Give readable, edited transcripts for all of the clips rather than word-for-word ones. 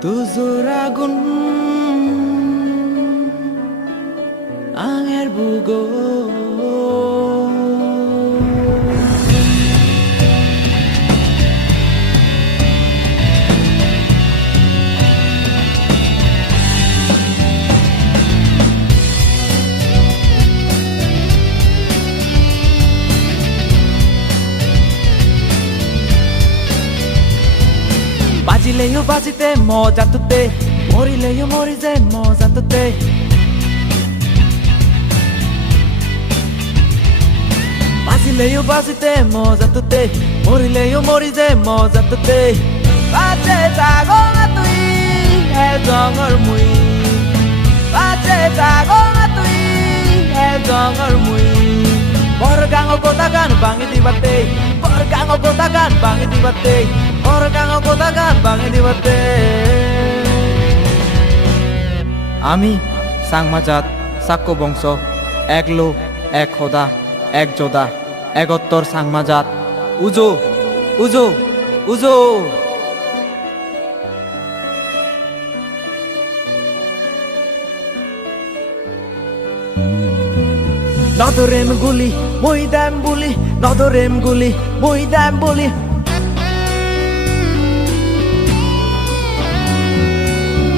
Tuzur agun anger bugo বাজিলেও বাজিতে মজা তুতে মরিলেও মরি যায় মজা তুতে বাজিলেও বাজিতে মজা তুতে মরিলেও মরি যায় মজা তুতে বাজে জাগো না তুই হে জঙর মুই বাজে জাগো না তুই হে জঙর মুই বরগাঙ গোদাগান ভাঙি দিবাতে বরগাঙ গোদাগান ভাঙি দিবাতে বরগাঙ গোদাগান ভাঙি দিবাতে আমি সাংমাজাত সাক্ষ্য বংশ এক লোক এক খোদা এক যোদা একত্তর সাংমাজাত উজো উজো উজো নদরেম গুলি মইদাম বুলি নদরেম গুলি মইদাম বুলি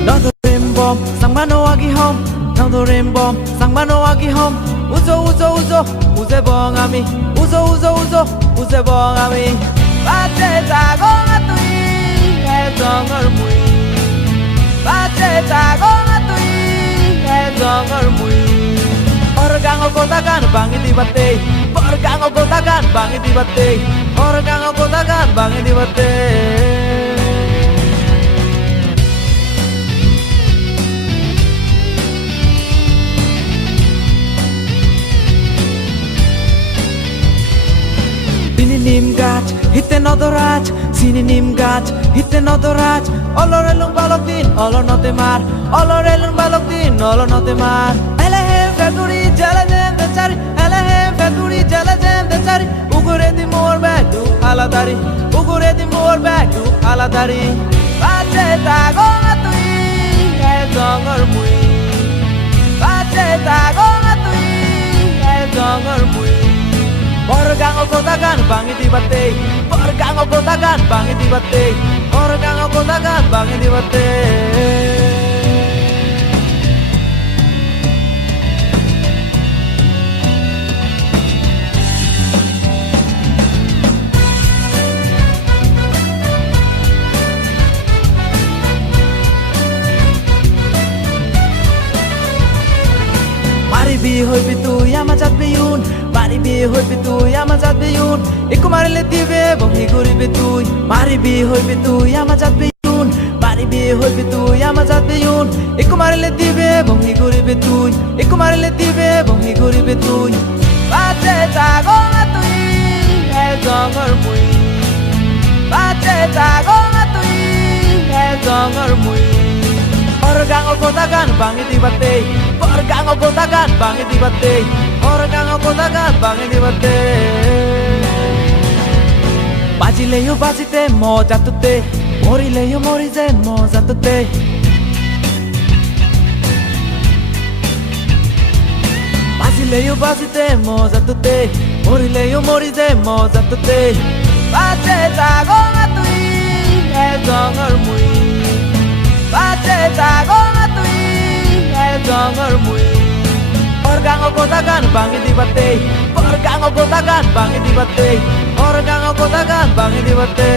নদরেম বম সাংমানো আগি হম নদরেম বম সাংমানো আগি হম উজো উজো উজো উজে বং আমি উজো উজো উজো উজে বং আমি বাজে জাগো না তুই হে জঙর মুই বাজে জাগো না তুই হে জঙর মুই বরগাঙ গোদাগান ভাঙি দিবাতে বরগাঙ গোদাগান ভাঙি দিবাতে বরগাঙ গোদাগান ভাঙি দিবাতে চিনি নিম গাছ হিতে নদরাজ চিনি নিম গাছ হিতে নদরাজ অলরেলুং বালক দিন অলনতে মার অলরেলুং বালক দিন অলনতে মার ফেতুরি জেলে দেন বেচারি এলে হে ফেতুরি জেলে দেন বেচারি উগুরে দি মোর ব্যাগ দু আলাদারি উগুরে দি মোর ব্যাগ দু আলাদারি বাজে জাগো না তুই হে জঙর মুই বাজে জাগো না তুই হে জঙর মুই বরগাঙ গোদাগান ভাঙি দিবাতে বরগাঙ গোদাগান ভাঙি দিবাতে বরগাঙ গোদাগান ভাঙি দিবাতে Biye hoy bitu yama jat biyun Mari biye hoy bitu yama jat biyun Iku marile dibe bongi guri bitu Mari biye hoy bitu yama jat biyun Mari biye hoy bitu yama jat biyun Iku marile dibe bongi guri bitu Iku marile dibe bongi guri bitu Baje jago na tui he jongor mui Baje jago na tui he jongor mui Borogang godagan bangi dibate Borogang godagan bangi dibate Borogang godagan bangi dibate Bajileyo bajite moja tutte Morileyo morize moja tutte Bajileyo bajite moja tutte Morileyo morize moja tutte Baje jago na tui he jongor mui Baje jago na tui he jongor mui Borogang godagan bangi dibate Borogang godagan bangi dibate Borogang godagan bangi dibate